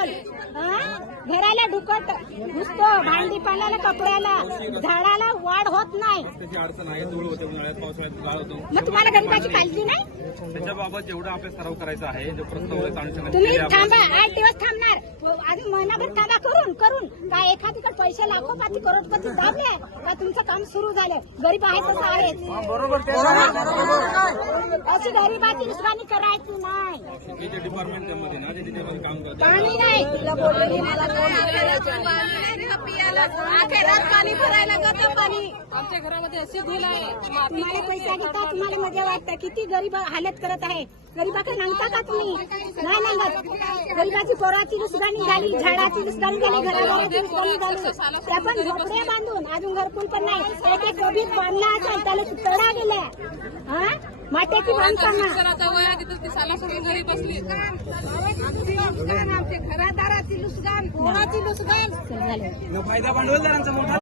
बोल. घराला ढुकट घुसतो, भांडी पाण्याला, कपड्याला, झाडाला वाढ होत नाही. त्याची अडचण आहे, धूळ होते उन्हाळ्यात, पावसाळ्यात गाळ होतो. मग तुम्हाला गरीबाची काळजी नाही? त्याच्याबाबत जेवढा आपल्या सराव करायचा आहे, जो प्रश्न तुम्ही थांबा, 8 दिवस थांबणार, अजून महिनाभर थांबा. करून काय एखादीकडे पैसे लाखोपाती करोडपती दाबले का तुमचं काम सुरू झालं? गरीब आहे तसं आहे. बरोबर. अशी गरीबाची दुश्मनी करायची नाही. डिपार्टमेंट मध्ये ना ते त्याच्यामध्ये काम करतात. पाणी नाही तुला बोलले मला पाणी भरायला गतं पाणी. आमच्या घरामध्ये अशी धूल आहे. तुम्हाला पैसा घेता, तुम्हाला मजा वाटतं. किती गरीब हालत करत आहे. गरीबाकडे नांगता का तुम्ही? नाही नांगत. गरीबाची पोराची नुसकानी झाली, झाडाची नुसकानी झाली, घराघराची नुसकानी झाली. त्या पण झोपड्या बांधून अजून घरकुल पण नाही. एक कोबीत बांधला असेल त्याला तडा गेल्या. माट्याची बांधताना घरी बसली. आमच्या घरादाराची लुसगान, पोराची लुसगान झाले. फायदा भांडवलदारांचा मोठा